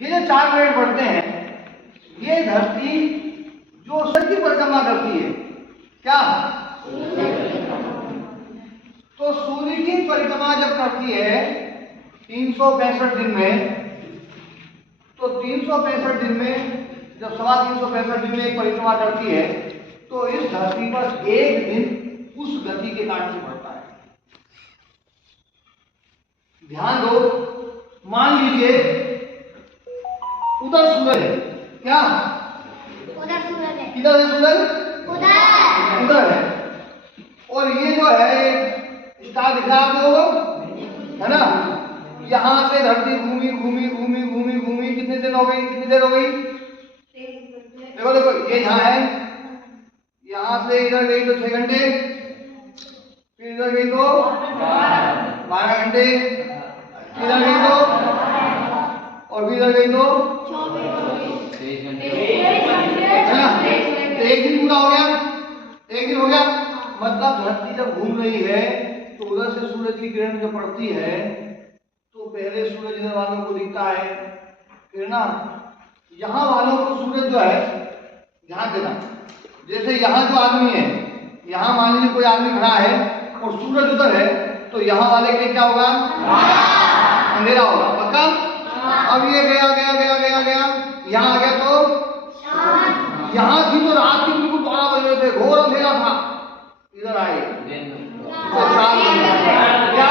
ये जो 4 मिनट बढ़ते हैं, ये धरती जो सूर्य की परिक्रमा करती है, क्या? तो सूर्य की परिक्रमा जब करती है 365 दिन में, तो 365 दिन में जब 365 दिन में एक परिक्रमा करती है, तो इस धरती पर एक दिन उस गति के कारण से बढ़ता है। ध्यान दो, मान लीजिए उधर सूरज है, क्या? उधर सूरज है। किधर है सूरज? उधर। उधर है। और ये जो है स्टार दिख रहा है आप लोगों को, है ना? यहां से धरती घूमी घूमी घूमी घूमी घूमी कितने दिन हो गई? कितनी देर हो गई? देखो देखो, ये यहाँ है, यहां से इधर गई तो 6 घंटे, फिर इधर गई तो 12 घंटे, इधर गई तो, और इधर गई तो 24 घंटे। है ना? तो एक दिन पूरा हो गया, एक दिन हो गया। मतलब धरती जब घूम रही है तो उधर से सूरज की किरण जो पड़ती है, तो पहले सूरज इधर वालों को दिखता है, फिर ना यहाँ वालों को सूरज जो है, ध्यान देना, जैसे यहाँ जो आदमी है, यहाँ मान लीजिए कोई आदमी खड़ा है और सूरज उधर है, तो यहाँ वाले के लिए क्या होगा? अंधेरा होगा, पक्का? अब ये गया गया गया गया गया, यहाँ आ गया तो यहाँ थी तो रात की बिल्कुल 12 बज रहे थे, घोर अंधेरा था, इधर आए तो 4 बज गए, क्या?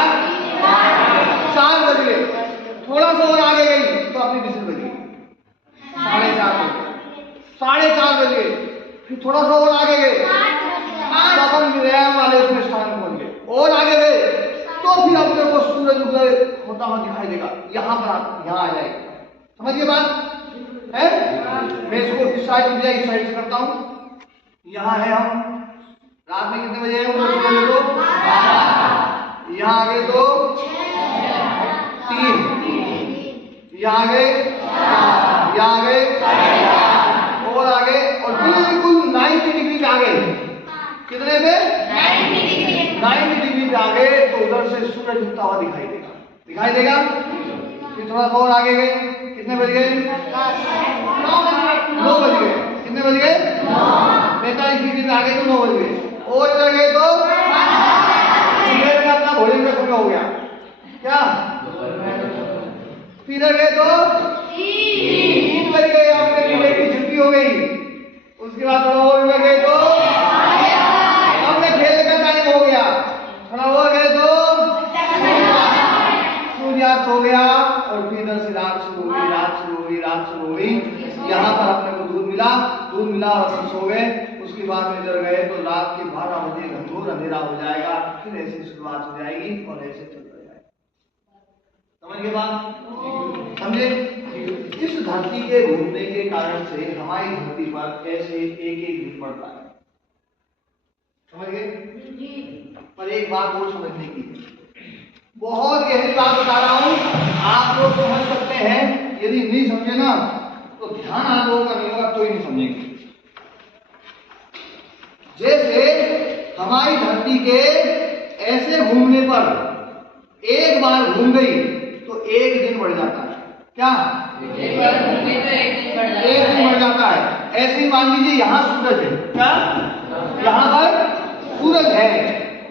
4 बज गए। थोड़ा सा और आगे गई तो अपनी डिस्टेंस बज गई 4:30 बज गए। फिर थोड़ा सा और आगे गए तो अपन व्यायाम वाले उसमें स्थान पहुंच गए, और आगे गए तो फिर अपने को सूरज उदय होता हुआ दिखाई देगा, यहाँ पर यहाँ आ जाएगा। समझिए बात है? मैं इसको इस साइड से इस साइड से करता हूँ। यहाँ है हम, रात में कितने बजे हैं? तो यहाँ आ गए तो 3, यहाँ आ गए, यहाँ आ गए, और आगे, और बिल्कुल 90 डिग्री पे आ गए। कितने पे? 90 डिग्री पे आ गए तो उधर से सूरज उगता हुआ दिखाई देगा, दिखाई देगा। फिर थोड़ा सा और आगे गए, कितने बज गए? 9 बज गए। कितने बज गए? 45 डिग्री पे आ गए तो 9 बज गए। और इधर गए तो अपना भोजन का समय हो गया, क्या? फिर इधर गए तो 3 बज गए, आपके की छुट्टी हो गई। उसके बाद थोड़ा और इधर गए तो अपने खेलने का टाइम हो गया, थोड़ा और गए तो सूर्यास्त हो गया, और फिर इधर से रात शुरू हो गई, रात शुरू हो गई, रात शुरू हो गई। यहाँ पर अपने को दूध मिला और अपन सो गए। उसके बाद में इधर गए तो रात के 12 बजे घंघोर अंधेरा हो जाएगा, फिर ऐसी शुरुआत हो जाएगी और ऐसे चलता जाएगा। समझ गए बात? समझे? इस धरती के घूमने के कारण से हमारी धरती पर ऐसे एक दिन पड़ता है। समझ गए? पर एक बात और समझने की, बहुत गहरी बात बता रहा हूं, आप लोग समझ सकते हैं, यदि नहीं समझे ना तो ध्यान आप लोगों का नहीं होगा, कोई नहीं समझेंगे। जैसे हमारी धरती के ऐसे घूमने पर एक बार घूम गई तो एक दिन बढ़ जाता है, क्या? एक बार घूमे तो एक दिन बढ़ जाता है। एक दिन बढ़ जाता है। ऐसे ही मान लीजिए यहाँ सूरज है, क्या? यहाँ पर सूरज है,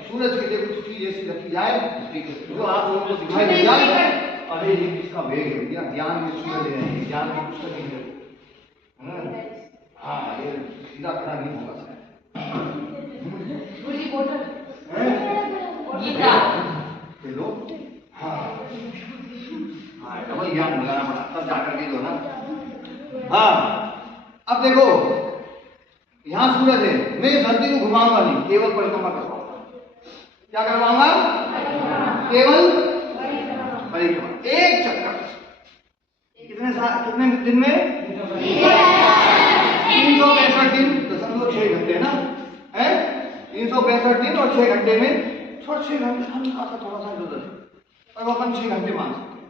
सूरज की देखो चीज ऐसी रखी जाए तो आप लोगों को दिखाई दे जाए, अरे ये किसका वेग है भैया, ज्ञान में सूरज है, ज्ञान की पुस्तक है। हाँ, ये सीधा खड़ा नहीं होगा सर। गीता लो, हाँ हाँ, डबल ज्ञान लगाना पड़ा तब जाकर के दो ना। हाँ, अब देखो यहाँ सूरज है, मैं इस धरती को घुमाऊंगा नहीं, केवल परिक्रमा करवाऊंगा। क्या करवाऊंगा? केवल परिक्रमा, एक चक्कर। कितने दिन में? 365 दिन, 6 घंटे ना है? 365 दिन और 6 घंटे में, थोड़ा 6 घंटे थोड़ा सा इधर है, और अपन 6 घंटे मान सकते हैं,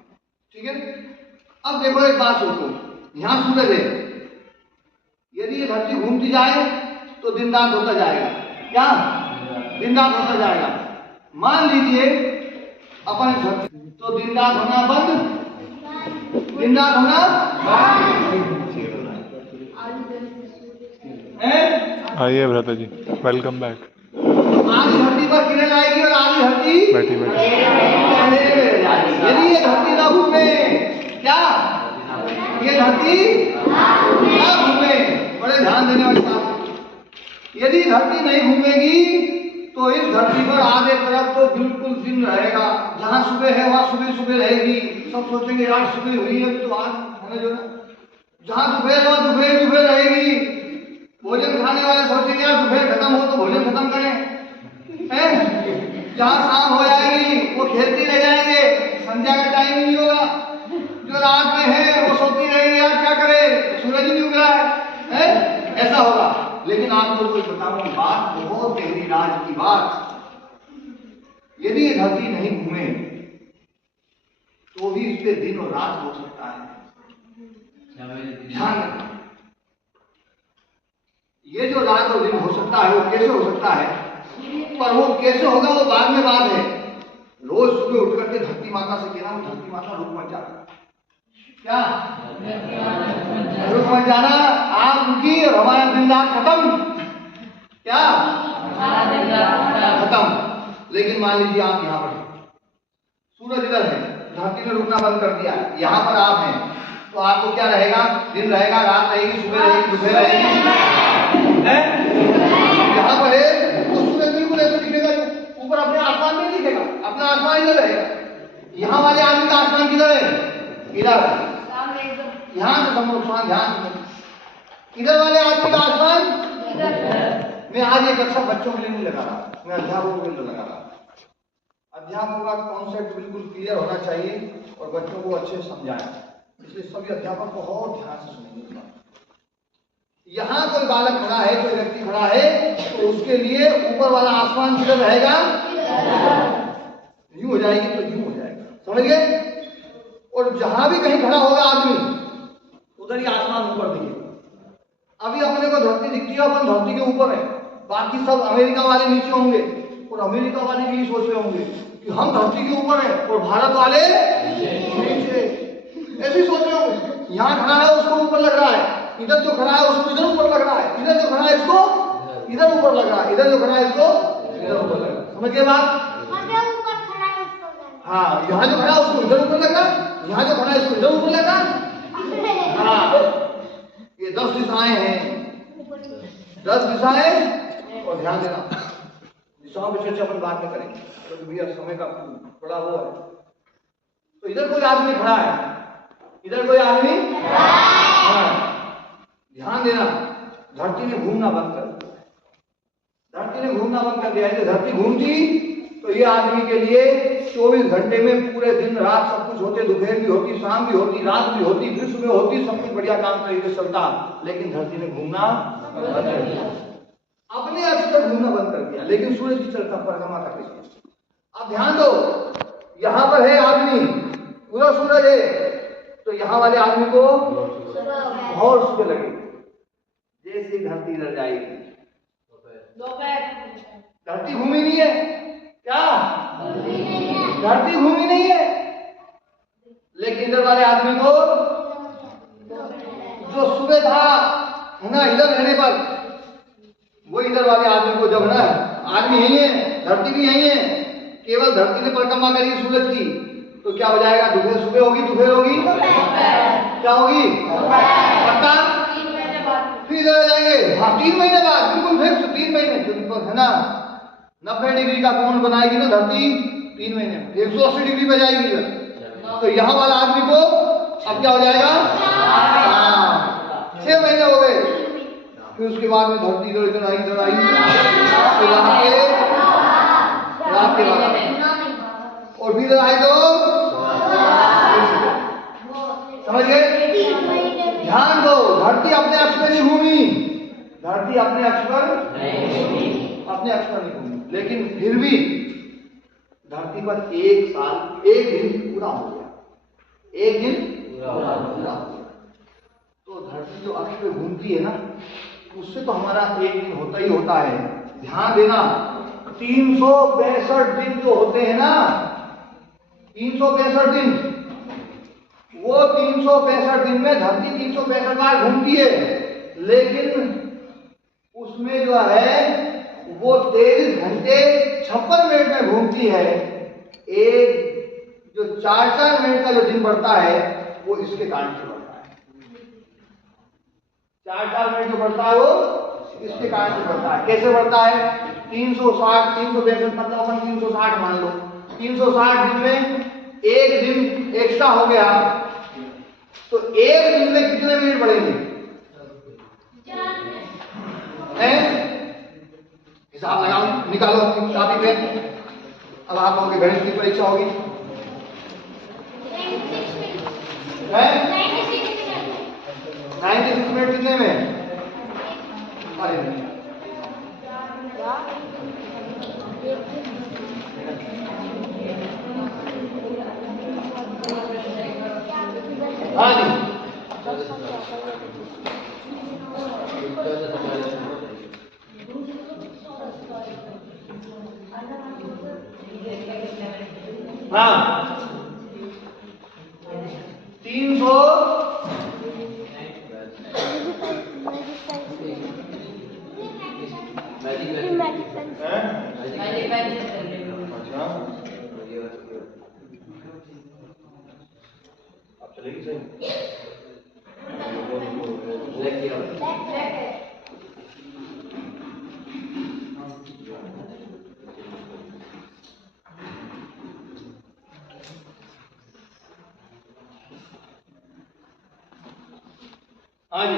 ठीक है? अब देखो एक बात सोचो, यहाँ सूरज है, यदि ये धरती घूमती जाए तो दिन रात होता जाएगा, क्या? दिन रात होता जाएगा। मान लीजिए अपन धरती तो दिन रात होना बंद दिन रात होना है। आइए भ्राता जी, वेलकम बैक। आधी धरती पर किरण आएगी और आधी धरती बैठी बैठी। यदि ये धरती ना घूमे, क्या ये धरती ना घूमे, बड़े ध्यान देने वाली बात। यदि धरती नहीं घूमेगी तो इस धरती पर आधे तरफ तो बिल्कुल दिन रहेगा। जहाँ सुबह है वहाँ सुबह सुबह रहेगी। सब सोचेंगे आज सुबह हुई है तो आज है जो ना। जहाँ दोपहर है वहाँ दोपहर दोपहर रहेगी। भोजन खाने वाले सोचेंगे यार दोपहर खत्म हो तो भोजन खत्म करें, हैं? जहाँ शाम हो जाएगी वो खेलते रह जाएंगे, संध्या का टाइम ही नहीं होगा। जो रात में है वो सोती रहेगी यार क्या करे, सूरज ही नहीं उग रहा है, ऐसा होगा। लेकिन आपको कुछ बताऊं बात, बहुत गहरी राज की बात। यदि ये धरती नहीं घूमे तो भी इस पे दिन और रात हो सकता है। ध्यान रखना, ये जो रात और दिन हो सकता है वो कैसे हो सकता है, पर वो कैसे होगा वो बाद में बात है। रोज सुबह उठ करके धरती माता से कहना, धरती माता रुक मत जाना, क्या रुक मत जाना, आप रुकी और हमारा दिन रात खत्म, क्या खत्म। लेकिन मान लीजिए आप यहाँ पर, सूरज इधर है, धरती ने रुकना बंद कर दिया, यहाँ पर आप हैं, तो आपको क्या रहेगा, दिन रहेगा, रात रहेगी, सुबह रहेगी, दोपहर रहेगी। यहाँ पर है तो सूरज बिल्कुल ऐसे दिखेगा, ऊपर अपने आसमान में दिखेगा, अपना आसमान इधर रहेगा। यहाँ वाले आदमी का आसमान किधर है, इधर। यहाँ से सब नुकसान ध्यान से, इधर वाले आदमी का आसमान। मैं आज एक अच्छा बच्चों के लिए नहीं लगा रहा, मैं अध्यापकों के लिए लगा रहा। अध्यापकों का कॉन्सेप्ट बिल्कुल क्लियर होना चाहिए और बच्चों को अच्छे समझाएं, इसलिए सभी अध्यापक बहुत ध्यान से सुनेंगे। यहाँ कोई बालक खड़ा है, कोई व्यक्ति खड़ा है, तो उसके लिए ऊपर वाला आसमान किधर रहेगा, यूं हो जाएगी तो यूं हो जाएगा, समझ गए। और जहां भी कहीं खड़ा होगा आदमी उधर ही आसमान ऊपर दिखेगा। अभी अपने को धरती दिखती है, अपन धरती के ऊपर है, बाकी सब अमेरिका वाले नीचे होंगे, और अमेरिका वाले भी सोच रहे होंगे कि हम धरती के ऊपर हैं और भारत वाले नीचे, ऐसे ही सोच रहे होंगे। यहाँ खड़ा है उसको ऊपर लग रहा है, इधर जो खड़ा है उसको इधर ऊपर लग रहा है, इधर जो खड़ा है इसको इधर ऊपर लग रहा है, इधर जो खड़ा है इसको इधर ऊपर लग रहा है। समझ गए बात? हाँ, यहाँ जो खड़ा है उसको इधर ऊपर लग रहा है, यहाँ जो खड़ा है इसको इधर ऊपर लग रहा है। हाँ, ये 10 दिशाएं हैं, 10 दिशाएं। और ध्यान देना, दिशाओं पे चर्चा अपन बाद में करेंगे क्योंकि भैया समय का बड़ा वो है। तो इधर कोई आदमी खड़ा है, इधर कोई आदमी, ध्यान देना, धरती ने घूमना बंद कर दिया, धरती ने घूमना बंद कर दिया। धरती घूमती तो ये आदमी के लिए 24 घंटे में पूरे दिन रात सब कुछ होते, दोपहर भी होती, शाम भी होती, रात भी होती, फिर सुबह होती, सब कुछ बढ़िया काम तरीके से चलता। लेकिन धरती ने घूमना बंद कर दिया, अपने अक्ष पर घूमना बंद कर दिया, लेकिन सूरज की चलता परिक्रमा कर रही। अब ध्यान दो, यहाँ पर है आदमी, पूरा सूरज है, तो यहाँ वाले आदमी को और सुबह लगेगी। जैसे धरती इधर जाएगी, धरती घूमी नहीं है, क्या धरती घूमी नहीं है, लेकिन इधर वाले आदमी को जो सुबह था है ना इधर रहने पर, वो इधर वाले आदमी को जब ना आदमी यही है, धरती भी यही है, केवल धरती ने परिक्रमा करी सूरज की, तो क्या हो जाएगा, दोपहर सुबह होगी, दोपहर होगी, क्या होगी, पक्का फिर इधर जाएंगे। हाँ, 3 महीने बाद बिल्कुल फिक्स 3 महीने, है ना 90 डिग्री का कोण बनाएगी ना धरती, 3 महीने में 180 डिग्री पे जाएगी इधर। तो यहाँ वाला आदमी को अब क्या हो जाएगा, 6 महीने हो गए। फिर उसके बाद में धरती इधर इधर आई, इधर आई, फिर रात के बाद और फिर आए तो समझ गए। ध्यान दो, धरती अपने अक्ष पर नहीं घूमी, धरती अपने अक्ष पर नहीं घूमी, लेकिन फिर भी धरती पर 1 साल 1 दिन पूरा हो गया, 1 दिन पूरा हो गया। तो धरती जो अक्ष पे घूमती है ना, उससे तो हमारा 1 दिन होता ही होता है। ध्यान देना, 362 दिन जो होते हैं ना, 362 दिन, वो 365 दिन में धरती 365 बार घूमती है, लेकिन उसमें जो है वो 23 घंटे 56 मिनट में घूमती है। एक जो 4-4 मिनट का जो दिन बढ़ता है वो इसके कारण से बढ़ता है। 4-4 मिनट जो बढ़ता है वो इसके कारण से बढ़ता है। कैसे बढ़ता है? 360 365 मतलब अपन 360 मान लो, 360 दिन में एक दिन एक्स्ट्रा हो गया, तो एक दिन में कितने मिनट बढ़ेंगे? हिसाब लगाओ, निकालो अपनी कॉपी पे। अब आप लोगों के गणित की परीक्षा होगी। 96 मिनट कितने में? अरे हाँ जी, हाँ 300 अब चलेगी सही। हाँ जी,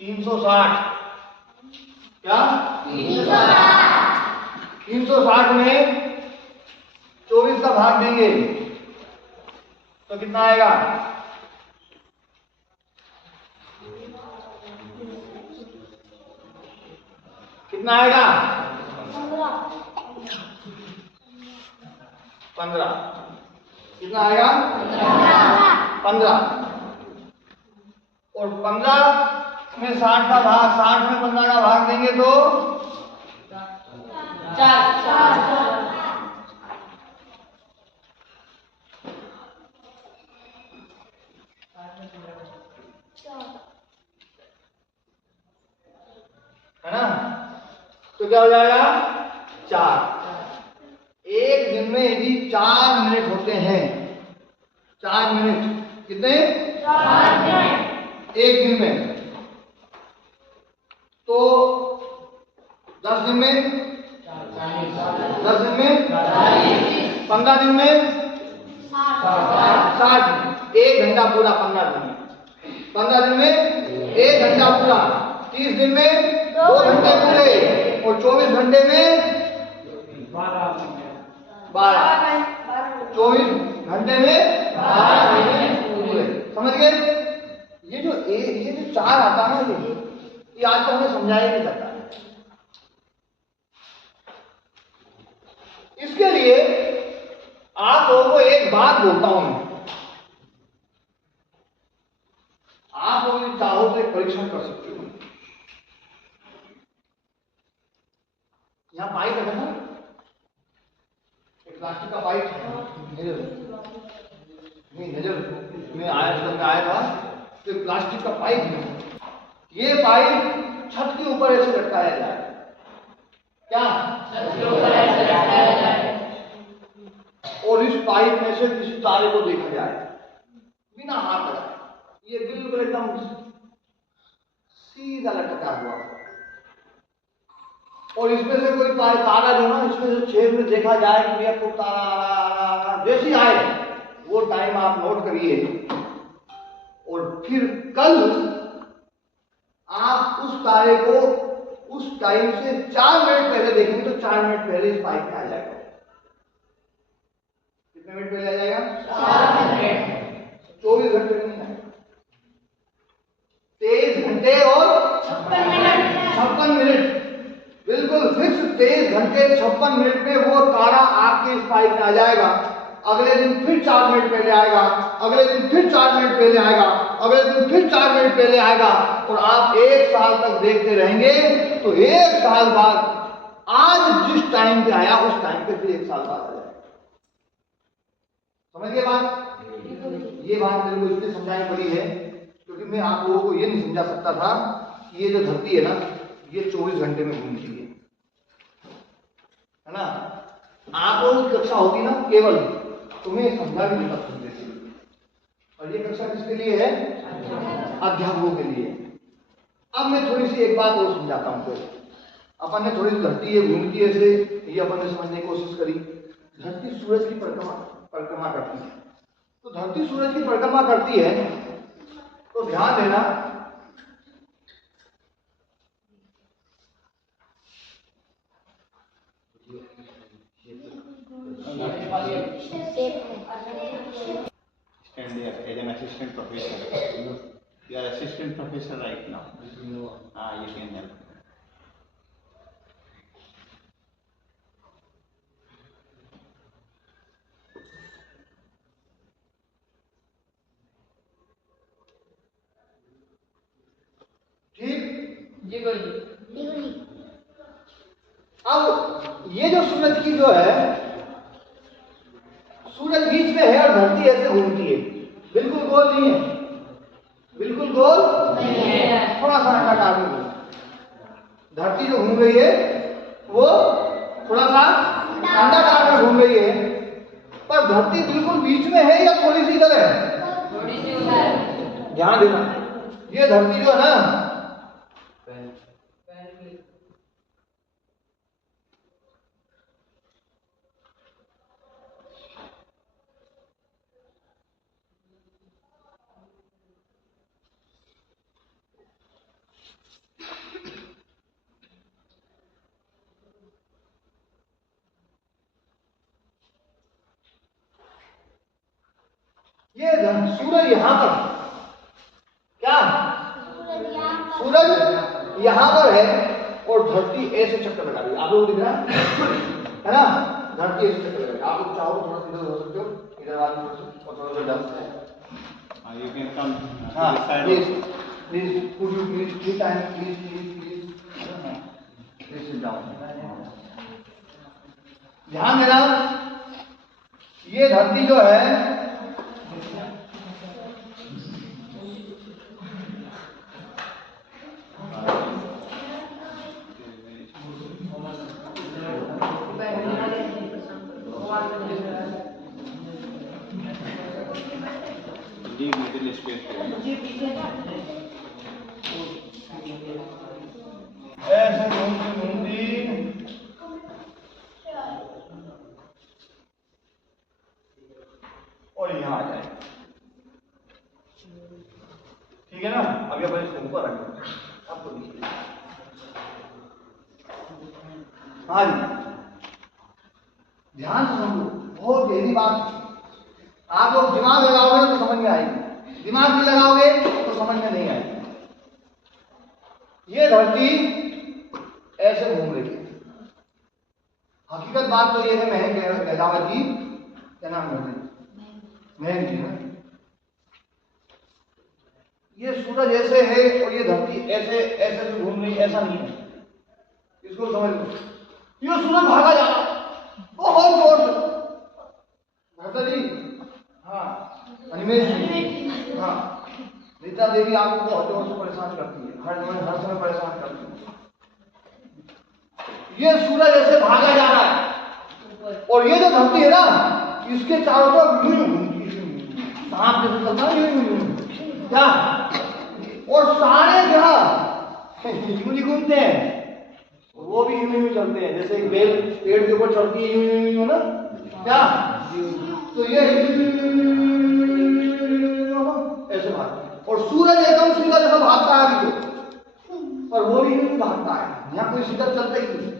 तीन सौ साठ क्या? 360 में 24 का भाग देंगे तो कितना आएगा? कितना आएगा? 15। कितना आएगा? 15। और 15 में 60 का भाग, 60 में 15 का भाग देंगे तो 4 है ना? तो क्या हो जाएगा? 4। एक दिन में यदि 4 मिनट होते हैं, 4 मिनट कितने? 4 मिनट एक दिन में, तो 10 दिन में 10 दिन में 15 दिन में 60। 1 घंटा पूरा 15 दिन में, 15 दिन में 1 घंटा पूरा, 30 दिन में 2 घंटे पूरे, और 24 घंटे में 12। 24 घंटे में 12 घंटे पूरे। समझ गए? ये जो 4 आता है ना, ये आज तक हमें समझाया नहीं जाता है। इसके लिए आप लोगों को एक बात बोलता हूं मैं, आप लोग चाहो तो एक परीक्षण कर सकते हो। यहां पाइप है ना, एक प्लास्टिक का पाइप है, नजर में आया, जब मैं आया था तो एक प्लास्टिक का पाइप है। ये पाइप छत के ऊपर ऐसे लटकाया जाए, क्या? छत के ऊपर ऐसे लटकाया जाए, और इस पाइप में से किसी तारे को देखा जाए बिना हाथ लगाए। ये बिल्कुल एकदम सीधा लटका हुआ, और इसमें से कोई तारा जो ना, इसमें से छेद में देखा जाए कि भैया को तारा आ रहा, जैसी आए वो टाइम आप नोट करिए, और फिर कल आप उस तारे को उस टाइम से 4 मिनट पहले देखेंगे तो 4 मिनट पहले इस पाइप में आ जाएगा। कितने मिनट पहले आ जाएगा? 4 मिनट। 24 घंटे में नहीं आएगा, 23 घंटे और 56 मिनट, बिल्कुल फिक्स 23 घंटे 56 मिनट में वो तारा आपके इस पाइप में आ जाएगा। अगले दिन फिर 4 मिनट पहले आएगा, अगले दिन फिर 4 मिनट पहले आएगा, अगले दिन फिर 4 मिनट पहले आएगा, और आप 1 साल तक देखते रहेंगे। तो 1 साल बाद आज जिस टाइम पे आया उस टाइम पे फिर 1 साल बाद आ जाएगा। समझ गए बात? ये बात मेरे को इसलिए समझानी पड़ी है क्योंकि मैं आप लोगों को ये नहीं समझा सकता था कि ये जो धरती है ना, ये 24 घंटे में घूमती है ना। आप लोगों की कक्षा होगी ना केवल, तुम्हें समझा भी नहीं सकते। और ये कक्षा किसके लिए है? अध्यापकों के लिए। अब मैं थोड़ी सी एक बात और समझाता हूँ। तो अपन ने थोड़ी सी धरती है घूमती है ऐसे, ये अपन ने समझने की कोशिश करी। धरती सूरज की परिक्रमा करती है। तो धरती सूरज की परिक्रमा करती है तो ध्यान देना, stand there as an assistant professor. You are assistant professor right now. You can help. ठीक? जी गुरुजी। अब ये जो सूरज की जो है, सूरज बीच में है और धरती ऐसे घूमती है, बिल्कुल गोल नहीं है, बिल्कुल गोल नहीं है, थोड़ा सा अंडाकार में घूम। धरती जो घूम रही है वो थोड़ा सा अंडाकार में घूम रही है, पर धरती बिल्कुल बीच में है या थोड़ी सी इधर है? थोड़ी सी उधर। ध्यान देना, ये धरती जो है ना, ये सूरज यहां पर, क्या सूरज यहां पर है और धरती ऐसे चक्कर लगा रही है। आप लोग दिख रहा है ना, धरती ऐसे चक्कर लगा रही है। आप लोग चाहो तो थोड़ा इधर हो सकते हो, इधर आगे थोड़ा सा और थोड़ा सा You can come. हाँ, This side please also. Please could you please please time please please please sit down. ध्यान देना, ये धरती जो है Leave little space there. ऐसे घूमती घूमती और यहाँ आ जाए। ठीक है ना? अभी अपन इसको ऊपर रखें, आपको दिखिए। हाँ जी, ध्यान से समझो, बहुत गहरी बात। आप लोग दिमाग लगाओगे तो समझ में आएगी, दिमाग नहीं लगाओगे तो समझ में नहीं आएगी। ये धरती ऐसे घूम रही है। हकीकत बात तो ये है, महक गहलावत जी, क्या नाम है महक जी ना, ये सूरज ऐसे है और ये धरती ऐसे ऐसे से घूम रही, ऐसा नहीं है। इसको समझ लो, ये सूरज भागा जा रहा बहुत जोर से। भरता जी, हाँ अनिमेश जी, हाँ रीता देवी आपको बहुत जोर से परेशान करती है, हर समय परेशान करती है। ये सूरज ऐसे भागा जा रहा है और ये जो धरती है ना, इसके चारों तरफ यूं घूमती है, सांप जैसे चलता है यूं क्या, और सारे ग्रह यूं नहीं घूमते हैं, वो भी यूं चलते हैं। जैसे एक बेल पेड़ के ऊपर चढ़ती है यूं ना, क्या, तो ये ऐसे भागता है और सूरज एकदम सीधा जैसा भागता है अभी तो, पर वो भी यूं भागता है। यहाँ कोई सीधा चलता ही नहीं,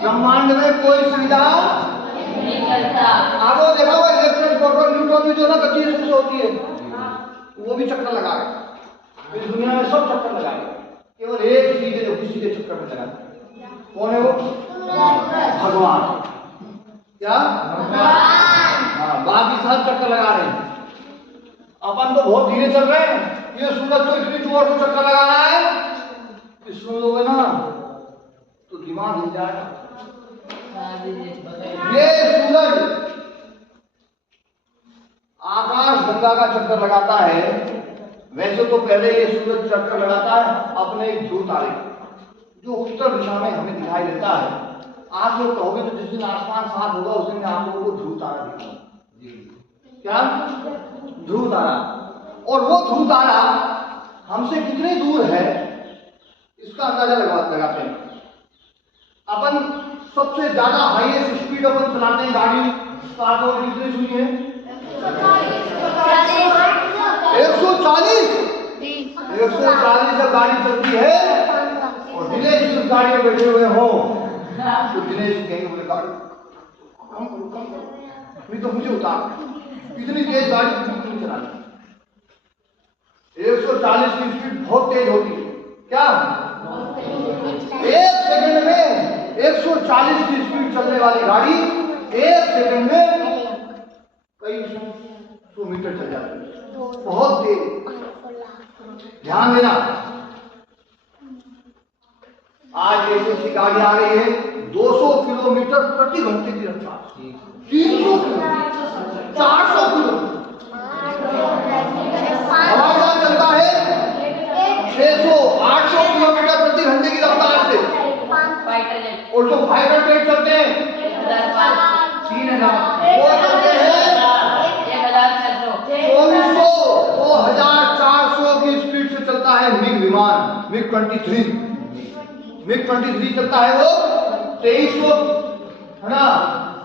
ब्रह्मांड में कोई सीधा नहीं चलता। आपको देखा होगा इलेक्ट्रॉन प्रोटॉन न्यूट्रॉन में जो ना गति से होती है, वो भी चक्कर लगा रहे। इस दुनिया में सब चक्कर लगा रहे, केवल एक चीज है जो किसी के चक्कर में लगा है। कौन है वो? भगवान। क्या? हाँ, बाकी सब चक्कर लगा रहे हैं। अपन तो बहुत धीरे चल रहे हैं, ये सूरज तो इतनी जोर से चक्कर लगा रहा है कि सुन लोगे ना तो दिमाग दिमाग हिल जाएगा। हाँ जी जी। ये सूरज आकाश गंगा का चक्कर लगाता है। वैसे तो पहले ये सूरज चक्कर लगाता है अपने एक ध्रुव तारे जो उत्तर दिशा में हमें दिखाई देता है। आप लोग कहोगे तो जिस दिन आसमान साफ होगा उस दिन आप लोगों को ध्रुव तारा दिखाऊंगा। क्या? ध्रुव तारा। और वो ध्रुव तारा हमसे कितने दूर है इसका अंदाजा लगाते हैं। अपन सबसे ज्यादा हाईएस्ट स्पीड अपन चलाते हैं गाड़ी स्टार्ट और कितनी सुनी है? 140। 140 जब गाड़ी चलती है और दिनेश उस गाड़ी में बैठे हुए हो तो दिनेश कहेंगे बोले गाड़ी कम करो नहीं तो मुझे उतार। इतनी तेज गाड़ी नहीं चलानी। 140 की स्पीड बहुत तेज होती है। क्या? एक सेकंड में 140 की स्पीड चलने वाली गाड़ी एक सेकंड में कई 100 मीटर चल जाती है। बहुत तेज। ध्यान देना, आज ऐसी गाड़ी आ रही है 200 किलोमीटर प्रति घंटे की रफ्तार, 300 किलोमीटर, 400 किलोमीटर। हवाई जहाज चलता है 600, 800 किलोमीटर प्रति घंटे की रफ्तार से। और जो फाइटर जेट चलते हैं 3000, वो चलते हैं 2400 की स्पीड से चलता है मिग विमान, मिग 23। मिग 23 चलता है वो 2300 है ना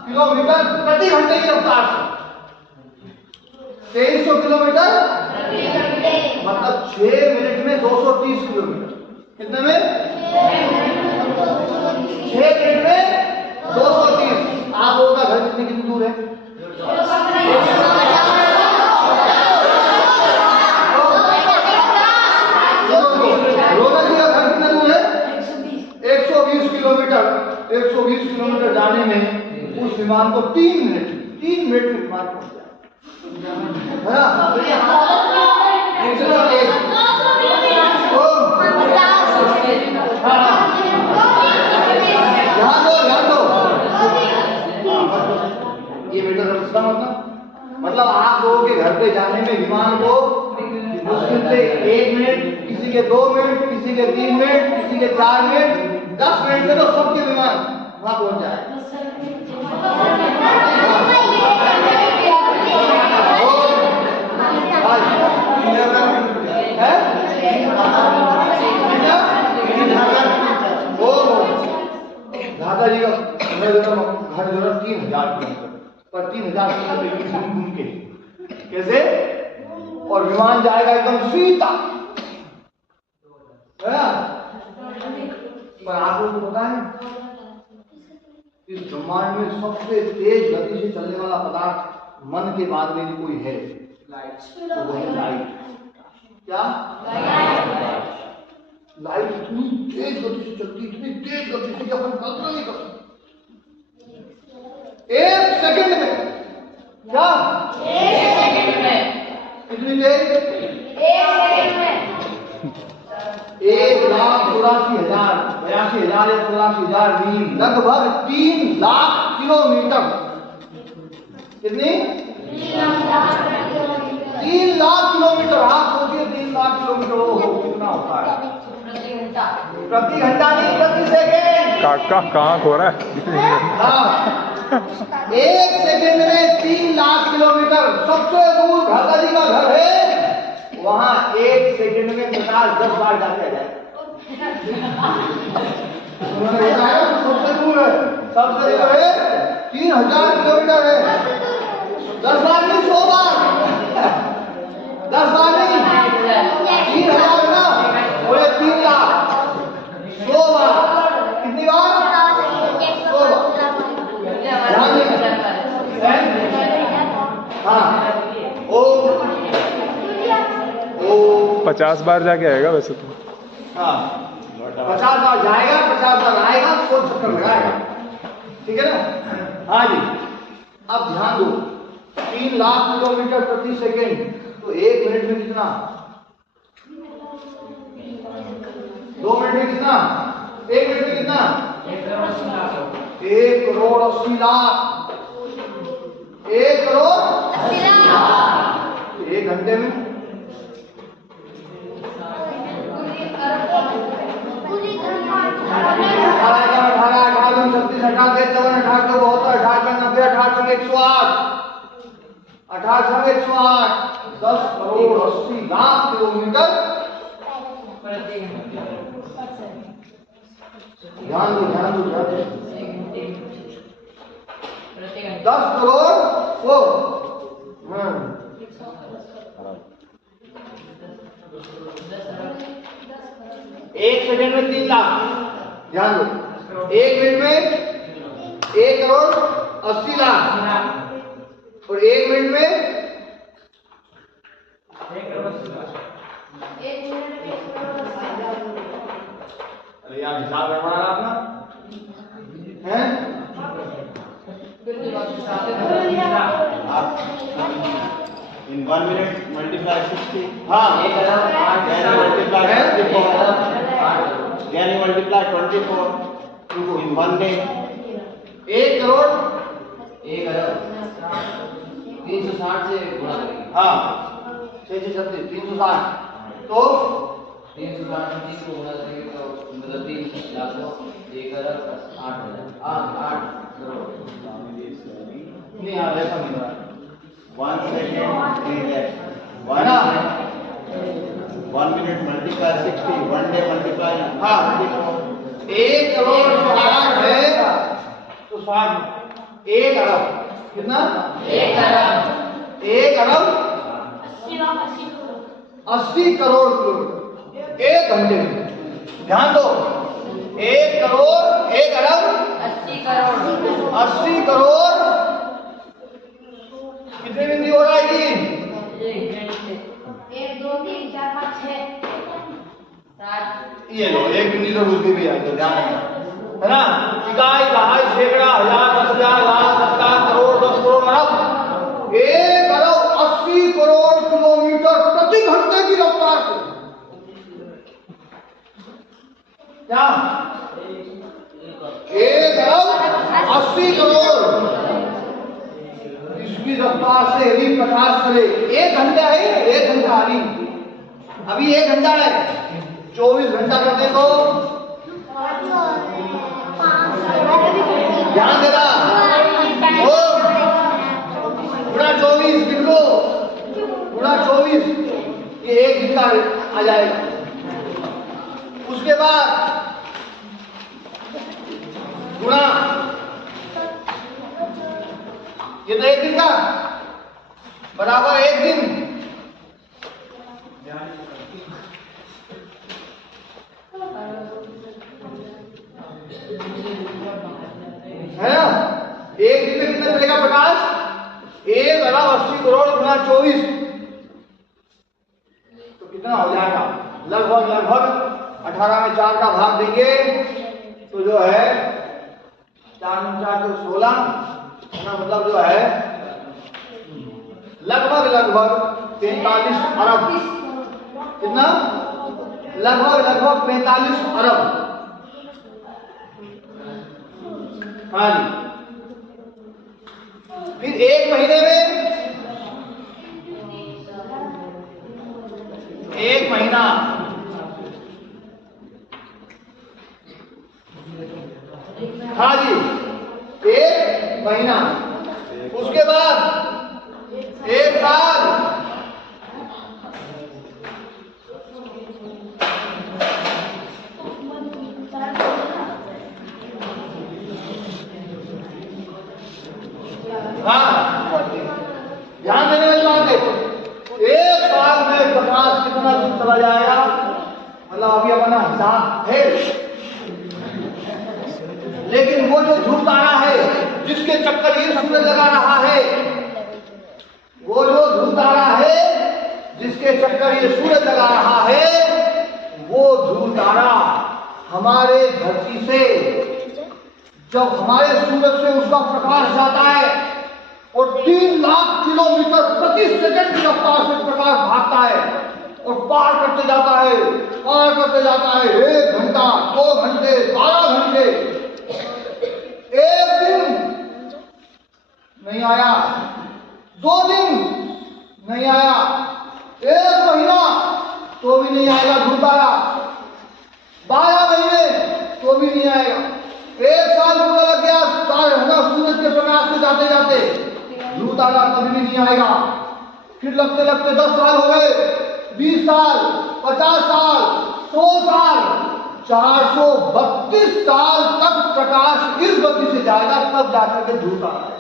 किलोमीटर प्रति घंटे की रफ्तार से। 2300 किलोमीटर मतलब 6 मिनट में 230 किलोमीटर। कितने में? 6 मिनट में 230। आप लोगों का घर कितनी दूर है? रोना जी का घर कितना दूर है? 120 किलोमीटर। 120 किलोमीटर जाने में उस विमान को 3 मिनट में विमान पहुंच जाए है ना। ध्यान दो ये बेटा समझता मतलब आप लोगों के घर पे जाने में विमान को मुश्किल से 1 मिनट, किसी के 2 मिनट, किसी के 3 मिनट, किसी के 4 मिनट, 10 मिनट में तो सबके विमान वहां पहुंच जाए। दादा जी का घर जो है 3000 किलोमीटर, पर 3000 किलोमीटर घूम के कैसे? और विमान जाएगा एकदम सीधा है। पर आप लोगों को पता है इस ब्रह्मांड में सबसे तेज गति से चलने वाला पदार्थ मन के बाद में कोई है? लाइट। क्या? लाइट इतनी तेज गति से चलती, इतनी तेज गति से कि अपन कल्पना नहीं कर सकते। 1 सेकंड में। क्या? 1 सेकंड में। कितनी देर? 1 सेकंड में। 1,84,000, 82,000 या 84,000 मील, लगभग 3 लाख किलोमीटर। कितनी? 3 लाख किलोमीटर। आप सोचिए 3 लाख किलोमीटर वो कितना होता है? प्रति घंटा नहीं, प्रति सेकेंड। काका कहाँ खो रहा है? हाँ, 1 सेकेंड में 3 लाख किलोमीटर। सबसे दूर दादा जी का घर है, वहां 1 सेकेंड में 50-10 बार जाते जाए। उन्होंने बताया सबसे दूर है, सबसे दूर है 3000 किलोमीटर है। 10 बार नहीं, 100 बार। 10 बार नहीं, 3000 ना, बोले 3 लाख, 100 बार। कितनी बार? 100 बार। हाँ, ओ 50 बार जाके आएगा वैसे तो। हाँ, 50 बार जाएगा, 50 बार आएगा, 100 चक्कर लगाएगा। ठीक है ना? हाँ जी। अब ध्यान दो, 3 लाख किलोमीटर प्रति सेकेंड, तो 1 मिनट में कितना? 2 मिनट में कितना? 1 मिनट में कितना? 1 करोड़ 80 लाख 1 करोड़ 1 घंटे में दस करोड़ 80 लाख किलोमीटर ध्यान दो 10 करोड़ वो एक सेकंड में 3 लाख ध्यान दो 1 मिनट में 1 करोड़ 80 लाख और 1 मिनट में 1 करोड़ 80 लाख अरे यार हिसाब गड़बड़ा आपका हैं In 1 minute multiply 60. हाँ Then you multiply 24. Then you multiply 24. In 1 day. 1 crore 1 अरब 360 से गुणा करेंगे। हाँ 6 36 360 तो 360 में 30 को गुणा करेंगे तो मतलब 3 लाख 1 अरब 8 करोड़ नहीं यार ऐसा नहीं रहा 1 second. 1 minute multiply 60. 1 day multiply. हाँ 1 करोड़ 60 है तो 60 1 अरब कितना 1 अरब 1 अरब 80 करोड़ किलोमीटर 1 घंटे में ध्यान दो 1 करोड़ 1 अरब 80 करोड़ कितने बिंदी हो रहा है ये 1 2 3 4 5 6 7 ये लो 1 बिंदी तो उसके भी आ गया ध्यान है ना इकाई दहाई सैकड़ा हजार 10,000 लाख 10,000 करोड़ 10 करोड़ अरब 1 अरब 80 करोड़ किलोमीटर प्रति घंटे की रफ्तार से क्या 1 अरब 80 करोड़ इसकी रफ्तार से यदि प्रकाश करे 1 घंटा है 1 घंटा नहीं अभी 1 घंटा है 24 घंटा करते तो ध्यान देना गुणा 24 लिख लो गुणा 24 ये 1 घंटा आ जाएगा उसके बाद गुणा ये तो 1 दिन का बराबर 1 दिन है ना 1 दिन में कितना चलेगा प्रकाश 1 अरब 80 करोड़ गुणा 24 तो कितना हो जाएगा लगभग 18 में 4 का भाग देंगे तो जो है 4 में 4 तो 16 ना मतलब जो है लगभग 45 अरब कितना लगभग 45 अरब हाँ जी फिर 1 महीने में 1 महीना हाँ जी 1 महीना उसके बाद 1 साल हाँ ध्यान देने वाली बात है 1 साल में प्रकाश कितना दूर चला जाएगा मतलब अभी अपना हिसाब है लेकिन वो जो ध्रुव तारा है जिसके चक्कर ये सूरज लगा रहा है वो जो ध्रुव तारा है जिसके चक्कर ये सूरज लगा रहा है वो ध्रुव तारा हमारे धरती से जब हमारे सूरज से उसका प्रकाश जाता है और 3 लाख किलोमीटर प्रति सेकंड की रफ्तार से प्रकाश भागता है और पार करते जाता है 1 घंटा 2 घंटे 12 घंटे नहीं आया, 2 दिन नहीं आया, 1 महीना तो भी नहीं आएगा, धूप आया, 12 महीने तो भी नहीं आएगा, 1 साल पूरा लग गया सूरज के प्रकाश से जाते जाते, धूप आया तभी भी नहीं आएगा। फिर लगते लगते 10 साल हो गए, 20 साल, 50 साल, 100 साल, 432 साल तक प्रकाश इस गति से जाएगा, तब जाकर के धूप आ है।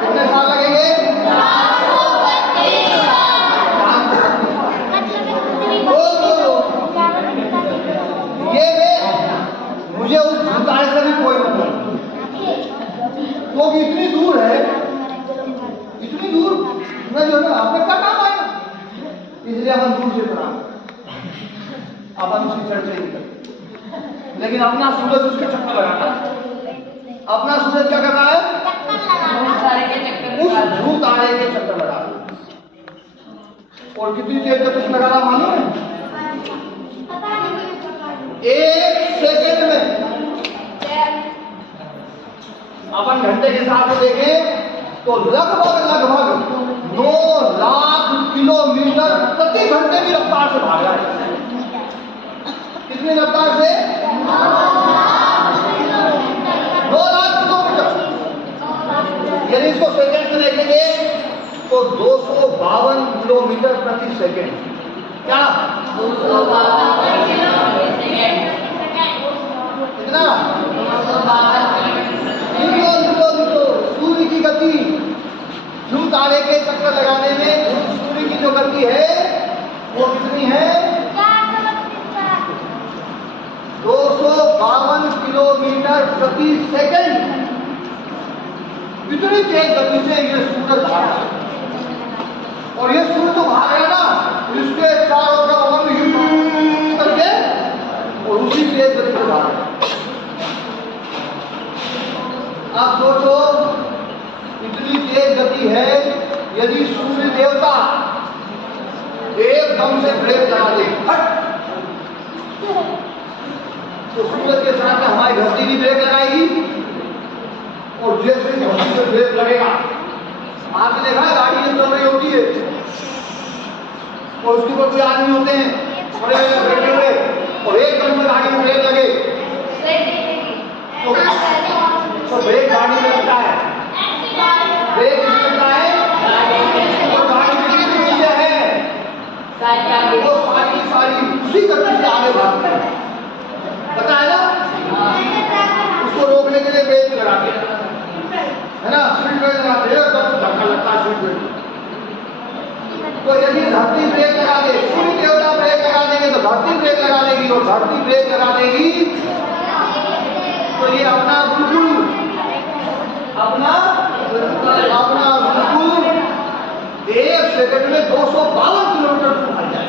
कितने साल लगेंगे? मुझे उस भूताय से भी कोई मतलब नहीं, क्योंकि इतनी दूर है, इतनी दूर मैं जो है आपने क्या काम आएगा, इसलिए अपन दूर से बना, अपन उसकी चर्चा ही करते। लेकिन अपना सूरज उसके चक्कर लगाना, अपना सूरज क्या करना है, उस ध्रुव तारे के चक्कर लगा। और कितनी देर तक उसमें लगाना मालूम है? 1 सेकंड में। अपन घंटे के हिसाब से देखें तो लगभग 9 लाख किलोमीटर प्रति घंटे की रफ्तार से भाग रहा है। कितनी रफ्तार से? 9 लाख किलोमीटर। यदि इसको सेकंड में देखेंगे तो 252 किलोमीटर प्रति सेकंड। क्या? 252 कितना? 252 सूर्य की गति, ध्रुव तारे के चक्कर लगाने में सूर्य की जो गति है वो कितनी है? 252 किलोमीटर प्रति सेकंड। इतनी तेज गति से ये सूरज भाग रहा है, और ये सूरज तो भाग रहा है ना, इसके चारों तरफ करके और उसी तेज गति से भाग रहा है। आप सोचो इतनी तेज गति है, यदि सूर्य देवता एकदम से ब्रेक लगा दे, तो सूरज के साथ हमारी धरती भी ब्रेक लगाएगी, और जैसे धरती से ब्रेक लगेगा, आपने देखा गाड़ी में चल रही होती है और उसके ऊपर कोई आदमी होते हैं खड़े बैठे हुए, और एकदम से गाड़ी में ब्रेक लगे तो ब्रेक गाड़ी में लगता है, ब्रेक लगता है, और गाड़ी में कितनी चीजें हैं, वो सारी उसी गति से आगे भागती है, पता है ना? उसको रोकने के लिए ब्रेक लगाते है ना, सीट बेल्ट लगाते हैं, तब धक्का लगता है सीट बेल्ट। तो यदि धरती ब्रेक लगा दे, सूर्य देवता ब्रेक लगा देंगे तो धरती ब्रेक लगा देगी, और धरती ब्रेक लगा देगी तो ये अपना बिल्कुल 1 सेकंड में 252 किलोमीटर भाग जाए।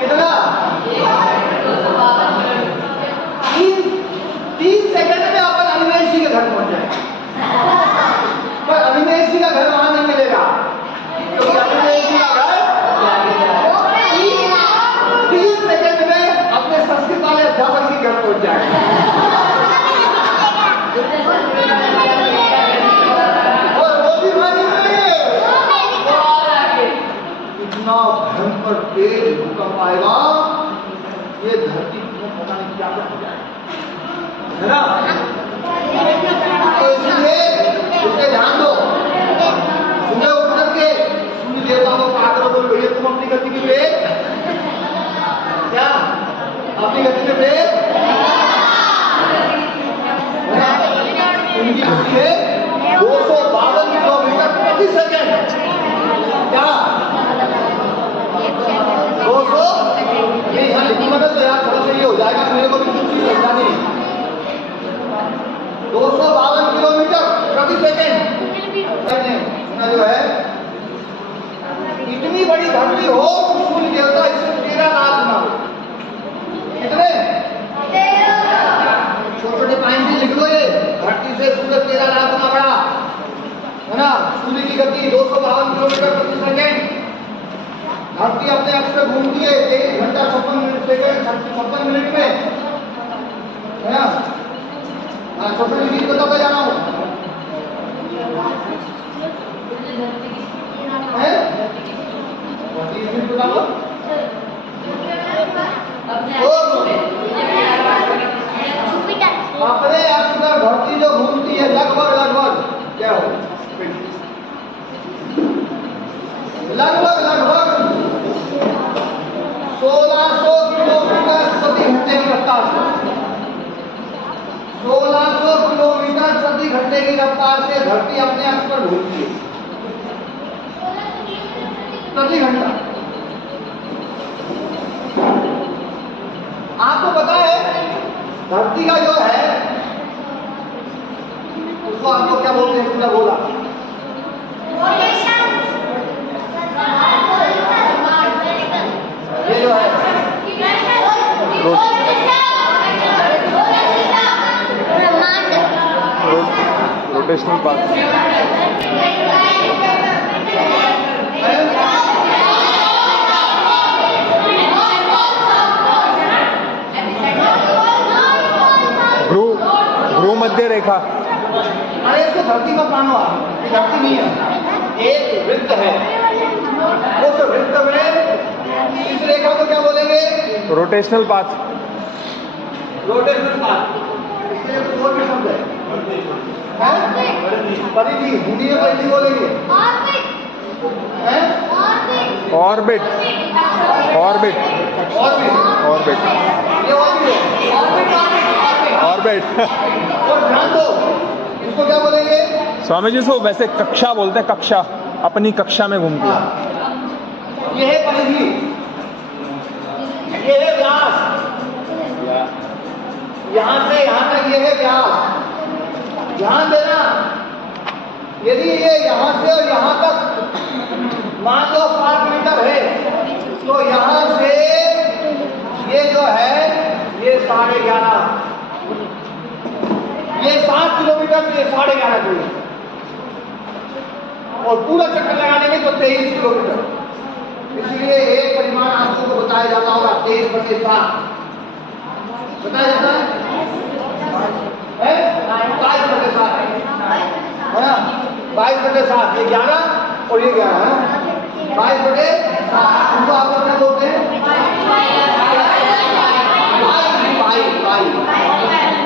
कितना? 3 सेकंड में अपन अनिमेश जी के घर पहुंच जाए, पर अनिमेश जी का घर वहां नहीं मिलेगा, क्योंकि अनिमेश जी का घर 3 सेकंड में अपने संस्कृत वाले अध्यापक के घर पहुंच जाएगा। और वो भी वहां नहीं मिलेंगे, इतना भयंकर तेज भूकंप आएगा, ये धरती को पता नहीं क्या हो जाएगा, है ना? तो इसलिए उसके ध्यान दो, सुबह उठ करके सूर्य देवता को कहा करो, बोलो भैया तुम अपनी गति की ब्रेक, क्या अपनी गति में ब्रेक, उनकी गति है 252 किलोमीटर प्रति सेकंड। क्या 200? ये यहाँ लिखूंगा तो यार थोड़ा सा ये हो जाएगा, मेरे को भी कुछ चीज समझानी है। 252 किलोमीटर प्रति सेकंड जो है, इतनी बड़ी धरती हो तो सूर्य देवता इससे 13 लाख गुना हो। कितने? छोटे पॉइंट भी लिख लो, ये धरती से सूर्य 13 लाख गुना बड़ा है ना। सूर्य की गति 252 किलोमीटर प्रति सेकंड, धरती अपने अक्ष पे घूमती है 23 घंटा 56 मिनट सेकंड 56 मिनट में, है ना? हाँ, छोटे डिग्री बताता जा रहा हूँ, है? 30 मिनट बताओ। अपने अक्ष पर धरती जो घूमती है लगभग क्या हो, लगभग 1600 किलोमीटर प्रति घंटे की रफ्तार से, 1600 किलोमीटर प्रति घंटे की रफ्तार से धरती अपने अक्ष पर घूमती है प्रति घंटा। आपको पता है धरती का जो है उसको आपको क्या बोलते हैं? पूरा बोला ये जो है रोटेशनल पाथ। ध्रुव मध्य रेखा। अरे इसको धरती का मानो आप, ये धरती नहीं है, एक वृत्त है, उस वृत्त में इस रेखा को क्या बोलेंगे? Rotational path. Rotational path. इसके और भी शब्द है, परिधि, हिंदी में परिधि बोलेंगे, हैं? ऑर्बिट। ऑर्बिट। ऑर्बिट, ये ऑर्बिट। और ध्यान दो, इसको क्या बोलेंगे? स्वामी जी इसको वैसे कक्षा बोलते हैं, कक्षा, अपनी कक्षा में घूमती है। ये है परिधि, ये है व्यास, यहां से यहां तक ये है व्यास। ध्यान देना, यदि ये यहां से और यहां तक मान लो 5 मीटर है, तो यहां से ये जो है ये 11.5, ये 7 किलोमीटर, ये 11.5 किलोमीटर, और पूरा चक्कर लगाने में तो 23 किलोमीटर। इसलिए एक परिमाण आप लोगों को बताया जाता होगा 23/7 बताया जाता है 22/7 है ना? 22/7, ये 11 और ये 11 है ना? 22/7 उनको आप लोग क्या बोलते हैं? पाई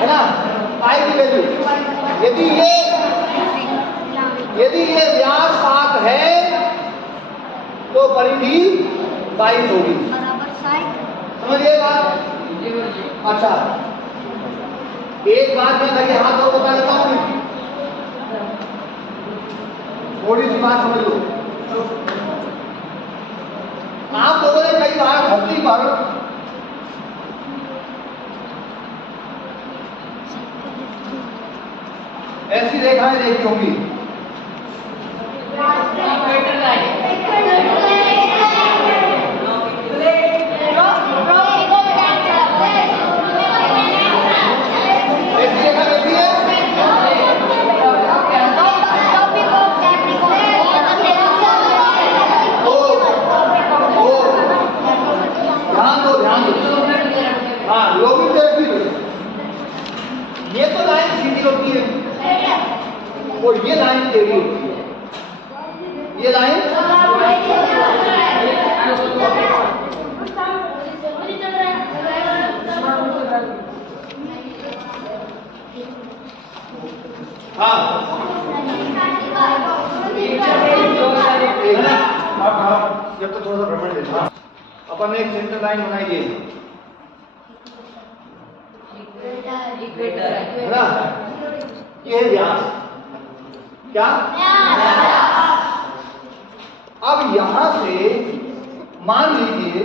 है ना? पाई की वैल्यू, यदि ये व्यास 7 है तो परिधि 22 होगी। समझिए बात? अच्छा, एक बात मैं लगे हाथ और बता देता हूँ, थोड़ी सी बात समझ लो। आप लोगों ने कई बार धरती पर ऐसी रेखाएं देखी होंगी, ऐसी रेखा देखी है? ध्यान दो। हाँ, लोग भी ये तो लाइन सीधी होती है और ये लाइन टेढ़ी होती है। ये लाइन हाँ, जब तो थोड़ा सा भ्रमण देता अपन ने एक सेंटर लाइन बनाई है ना? ये है व्यास, क्या? अब यहां से मान लीजिए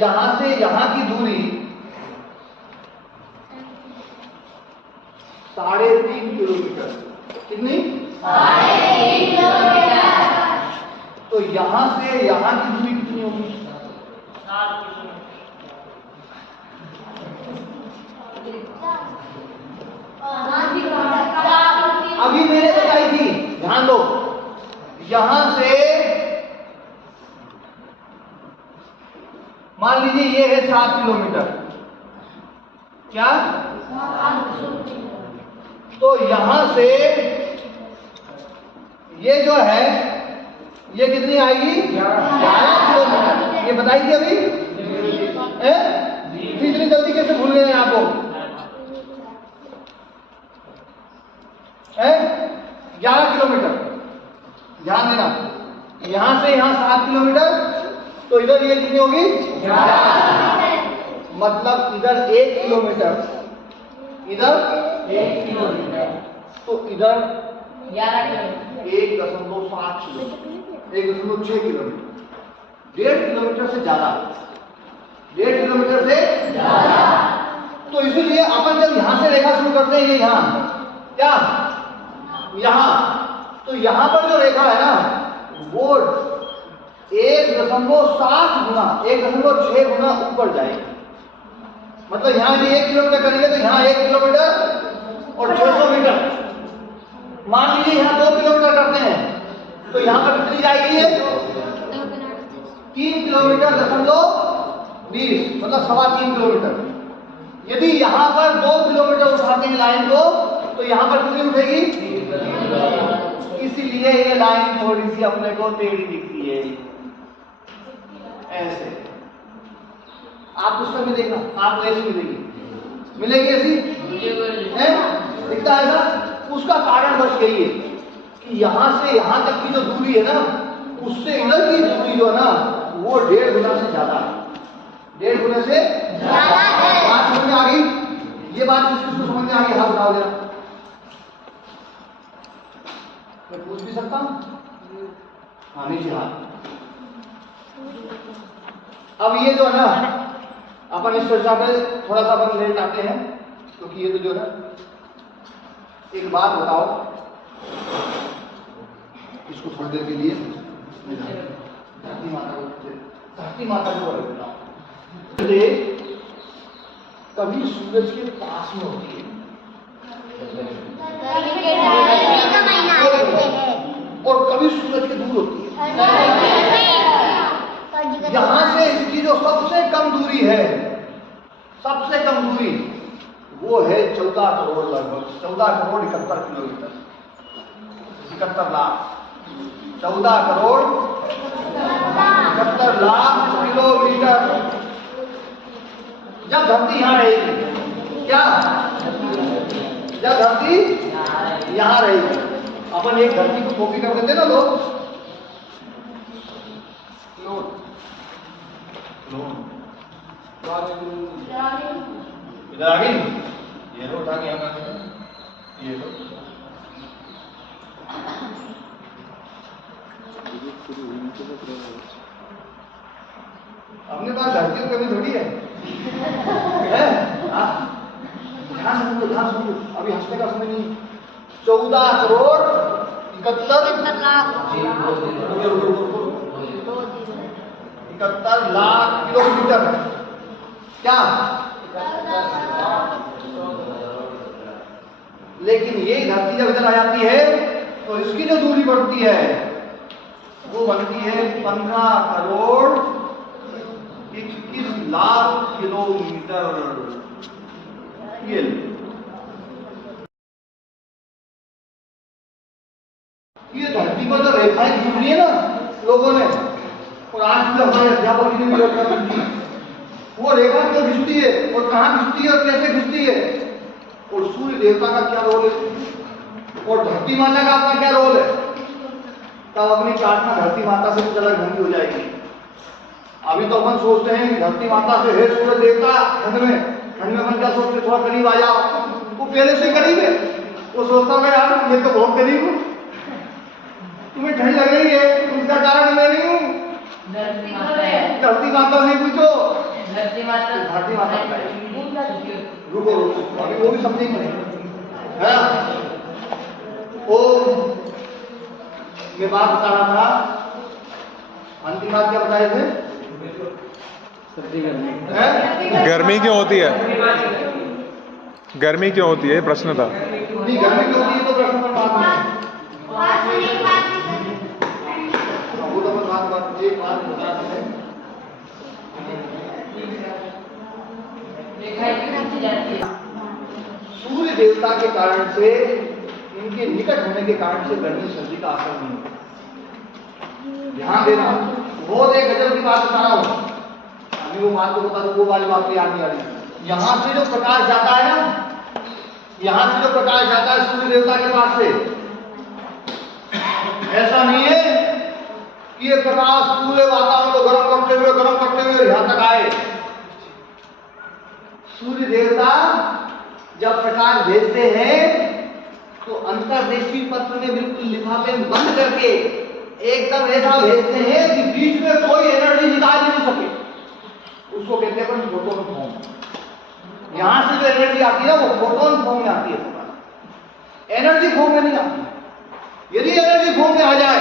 यहां से यहां की दूरी 3.5 किलोमीटर। कितनी? 3.5 किलोमीटर। तो यहां से यहां की दूरी कितनी होगी? 7 किलोमीटर। अभी मैंने बताई थी, ध्यान दो, यहां से मान लीजिए ये है 7 किलोमीटर, क्या? तो यहां से ये जो है ये कितनी आएगी? 11 किलोमीटर। ये बताई थी अभी? इतनी जल्दी कैसे भूल गए आप लोग? 11 किलोमीटर। ध्यान देना, यहां से यहां 7 किलोमीटर, तो इधर ये कितनी होगी? 11। मतलब इधर 1 किलोमीटर, इधर 1 किलोमीटर, तो इधर 1.7 किलोमीटर, 1.6 किलोमीटर, 1.5 किलोमीटर से ज्यादा, 1.5 किलोमीटर से ज्यादा। तो इसीलिए अपन जब यहां से रेखा शुरू करते हैं, ये यहां क्या, यहां, तो यहां पर जो रेखा है ना वो 1.7 गुना, 1.6 गुना ऊपर जाएगी। मतलब यहां यदि 1 किलोमीटर करेंगे तो यहां 1 किलोमीटर और 600 मीटर। मान लीजिए यहां 2 किलोमीटर करते हैं, तो यहां पर कितनी जाएगी? 3 किलोमीटर 20, मतलब 3.25 किलोमीटर। यदि यहां पर 2 किलोमीटर उठाते हैं लाइन को, तो यहां पर कितनी उठेगी? इसीलिए ये लाइन थोड़ी सी अपने को टेढ़ी दिखती है, ऐसे। आप पुस्तक में देखना, आपको ऐसी मिलेगी ऐसी, दिखता है ना? उसका कारण बस यही है कि यहां से यहां तक की जो दूरी है ना, उससे इधर की दूरी जो है ना वो 1.5 गुना से ज्यादा है, 1.5 गुना से ज्यादा है। बात समझ में आ गई? ये बात किसको समझ में आ गई? हाथ उठाओ जरा, मैं पूछ भी सकता हूं? हाँ, नीचे हाथ। अब ये जो है ना, अपन इस चर्चा पे थोड़ा सा अपन लेट आते हैं, क्योंकि ये तो जो है, एक बात बताओ इसको थोड़ी देर के लिए, धरती माता को बताओ, कभी सूरज के पास में होती है और कभी सूरज के दूर होती है। यहां से इसकी जो सबसे कम दूरी है, सबसे कम दूरी वो है 14 करोड़, लगभग 14 करोड़ 71 किलोमीटर, 71 लाख, 14 करोड़ 71 लाख किलोमीटर। जब धरती यहां रहेगी, क्या? जब धरती यहां रहेगी, अपन एक धरती को कॉपी कर देते ना लोग, इधर आ गई, ये लो उठा के यहाँ कर, ये लो, अपने पास धरती कभी थोड़ी है, ध्यान सुनो, अभी हंसने का समय नहीं। 14 करोड़ 71 लाख किलोमीटर, क्या? लेकिन ये धरती जब इधर आ जाती है तो इसकी जो दूरी बढ़ती है वो बनती है 15 करोड़ 21 लाख किलोमीटर। ये धरती पर जो रेखाएं खींच रही है ना लोगों ने, और आज भी हमारे अध्यापक जी ने भी रेखा खींची, वो रेखा क्यों खींचती है और कहाँ खींचती है और कैसे खींचती है, और सूर्य देवता का क्या रोल है और धरती माता का अपना क्या रोल है, तब अपनी प्रार्थना धरती माता से कुछ अलग ढंग हो जाएगी। अभी तो अपन सोचते हैं धरती माता से, हे सूर्य देवता, ठंड में अपन क्या सोचते, थोड़ा करीब आ जाओ। वो पहले से करीब है, वो सोचता है यार मैं तो बहुत करीब हूँ, तुम्हें ठंड लग रही है, उसका कारण मैं नहीं हूँ। धरती माता से पूछो, धरती माता रुको अभी वो भी समझेंगे है ना। ओ मैं बात बता रहा था, अंतिम बात क्या बताए थे? गर्मी क्यों होती है? गर्मी क्यों होती है, प्रश्न था। नहीं, गर्मी क्यों होती है तो प्रश्न पर बात नहीं, वो तो बात एक बात बता रहे हैं। देवता के कारण से, इनके निकट होने के कारण से गर्मी सर्दी का असर नहीं होता। ध्यान देना, बहुत एक गजब की बात बता रहा हूं, अभी वो बात को बता दो, वो वाली बात याद नहीं आ रही। यहां से जो प्रकाश जाता है ना, यहां से जो प्रकाश जाता है सूर्य देवता के पास से, ऐसा नहीं है कि ये प्रकाश पूरे वातावरण को गर्म करते हुए यहां तक आए। सूर्य देवता जब प्रकाश भेजते हैं तो अंतर्देशीय पत्र में बिल्कुल लिफाफे में बंद करके एकदम ऐसा भेजते हैं कि बीच में कोई एनर्जी निकाल नहीं सके। उसको कहते हैं फोटोन फॉर्म। यहां से जो एनर्जी आती है वो फोटोन फॉर्म में आती है, एनर्जी फॉर्म में नहीं आती। यदि एनर्जी फॉर्म में आ जाए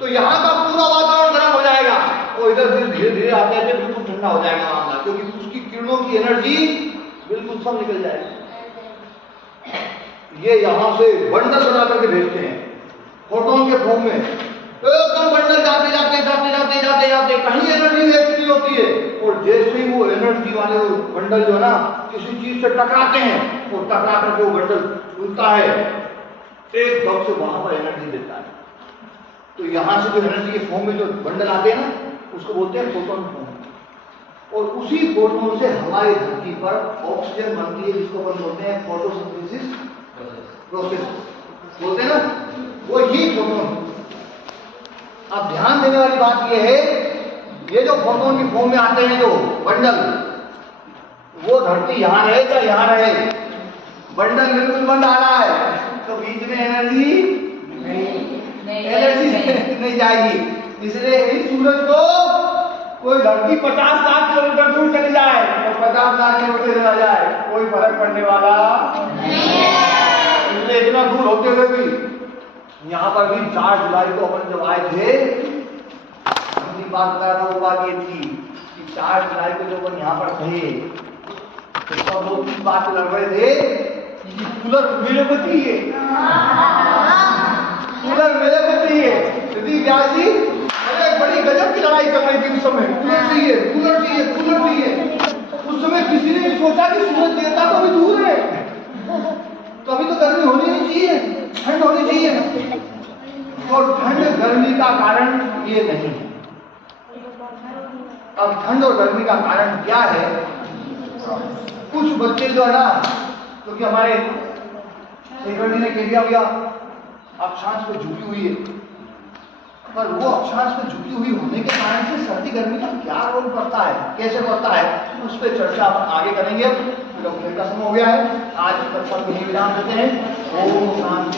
तो यहां का पूरा वातावरण गर्म हो जाएगा और इधर धीरे धीरे आते आते बिल्कुल ठंडा हो जाएगा मामला, क्योंकि उसकी किरणों की एनर्जी बिल्कुल सब निकल जाएगी। ये यहां से बंडल बना करके भेजते हैं फोटोन के फॉर्म में, एकदम बंडल जाते जाते जाते जाते जाते जाते कहीं एनर्जी वेस्ट नहीं होती है, और जैसे ही वो एनर्जी वाले बंडल जो है ना किसी चीज से टकराते हैं और टकरा करके वो बंडल खुलता है, एकदम से वहां पर एनर्जी देता है। तो यहां से जो एनर्जी के फॉर्म में जो बंडल आते हैं ना उसको बोलते हैं फोटोन फॉर्म, और उसी फोटोन से हमारी धरती पर ऑक्सीजन बनती है, जिसको अपन बोलते हैं फोटोसिंथेसिस प्रोसेस बोलते हैं ना, वो ही फोटोन। अब ध्यान देने वाली बात यह है, ये जो फोटोन की फॉर्म में आते हैं जो बंडल, वो धरती यहां रहे या यहां रहे, बंडल बिल्कुल बंद आ रहा है तो बीच में एनर्जी नहीं जाएगी। इसलिए इस सूरज को कोई धरती 50 लाख किलोमीटर दूर चली जाए और 50 लाख किलोमीटर चला जाए, कोई फर्क पड़ने वाला नहीं है। इसलिए इतना दूर होते हुए भी यहाँ पर भी 4 जुलाई को अपन जब आए थे, अपनी बात बता रहा था, वो बात ये थी कि 4 जुलाई को जब अपन यहाँ पर थे तो सब लोग इस बात लड़ रहे थे कि कूलर मेरे को चाहिए, कूलर मेरे को चाहिए। यदि व्यासी अरे बड़ी गजब की लड़ाई कर रही थी उस समय, कूलर चाहिए कूलर चाहिए कूलर चाहिए। उस समय किसी ने नहीं सोचा कि सूरज देवता तो अभी दूर है, तो अभी तो गर्मी होनी नहीं चाहिए, ठंड होनी चाहिए। और ठंड गर्मी का कारण ये नहीं है। अब ठंड और गर्मी का कारण क्या है? कुछ बच्चे जो है ना, क्योंकि हमारे शेखर जी ने कह दिया भैया अक्षांश पे झुकी हुई है, पर वो अक्षांश पे झुकी हुई होने के कारण से सर्दी गर्मी का क्या रोल पड़ता है, कैसे पड़ता है, उस पर चर्चा अपन आगे करेंगे। का समय हो गया है, आज की कक्षा को यहीं विराम देते हैं। ओम शांति।